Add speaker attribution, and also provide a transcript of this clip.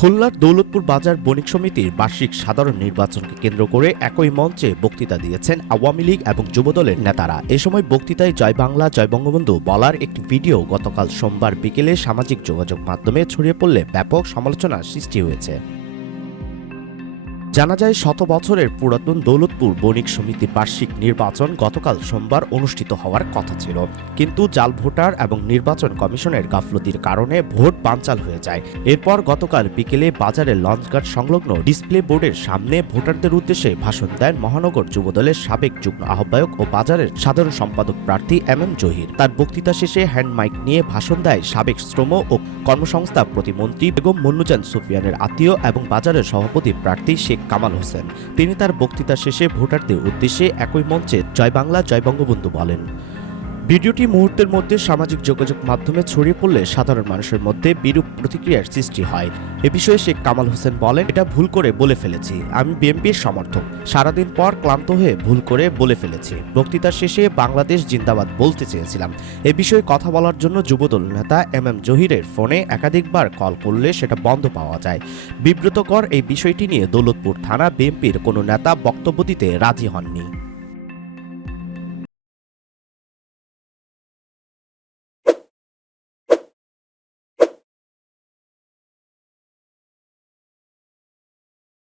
Speaker 1: খুলনার দৌলতপুর বাজার বণিক সমিতির বার্ষিক সাধারণ নির্বাচনকে কেন্দ্র করে একই মঞ্চে বক্তৃতা দিয়েছেন আওয়ামী লীগ এবং যুবদলের নেতারা। এ সময় বক্তৃতায় জয় বাংলা, জয় বঙ্গবন্ধু বলার একটি ভিডিও গতকাল সোমবার বিকেলে সামাজিক যোগাযোগ মাধ্যমে ছড়িয়ে পড়লে ব্যাপক সমালোচনার সৃষ্টি হয়েছে। জানা যায়, শত বছরের পুরাতন দৌলতপুর বণিক সমিতি বার্ষিক নির্বাচন গতকাল সোমবার অনুষ্ঠিত হওয়ার কথা ছিল। কিন্তু জাল ভোটার এবং নির্বাচন কমিশনের গাফলতির কারণে ভোট বানচাল হয়ে যায়। এরপর গতকাল বিকেলে বাজারের লঞ্চঘাট সংলগ্ন ডিসপ্লে বোর্ডের সামনে ভোটারদের উদ্দেশ্যে ভাষণ দেন মহানগর যুবদলের সাবেক যুগ্ম আহ্বায়ক ও বাজারের সাধারণ সম্পাদক প্রার্থী এম এম জহির। তার বক্তৃতা শেষে হ্যান্ড মাইক নিয়ে ভাষণ দেয় সাবেক শ্রম ও কর্মসংস্থান প্রতিমন্ত্রী বেগম মন্নুজান সুফিয়ানের আত্মীয় এবং বাজারের সভাপতি প্রার্থী শেখ কামাল হোসেন। তিনি তার বক্তৃতা শেষে ভোটারদের উদ্দেশ্যে একই মঞ্চে জয় বাংলা, জয় বঙ্গবন্ধু বলেন। ভিডিওটি মুহূর্তের মধ্যে সামাজিক যোগাযোগ মাধ্যমে ছড়িয়ে পড়লে সাধারণ মানুষের মধ্যে বিরূপ প্রতিক্রিয়ার সৃষ্টি হয়। এ বিষয়ে শেখ কামাল হোসেন বলেন, এটা ভুল করে বলে ফেলেছি। আমি বিএনপির সমর্থক। সারাদিন পর ক্লান্ত হয়ে ভুল করে বলে ফেলেছি। বক্তৃতার শেষে বাংলাদেশ জিন্দাবাদ বলতে চেয়েছিলাম। এ বিষয়ে কথা বলার জন্য যুবদল নেতা এম এম জহিরের ফোনে একাধিকবার কল করলে সেটা বন্ধ পাওয়া যায়। বিব্রতকর এই বিষয়টি নিয়ে দৌলতপুর থানা বিএনপির কোনো নেতা বক্তব্য দিতে রাজি হননি।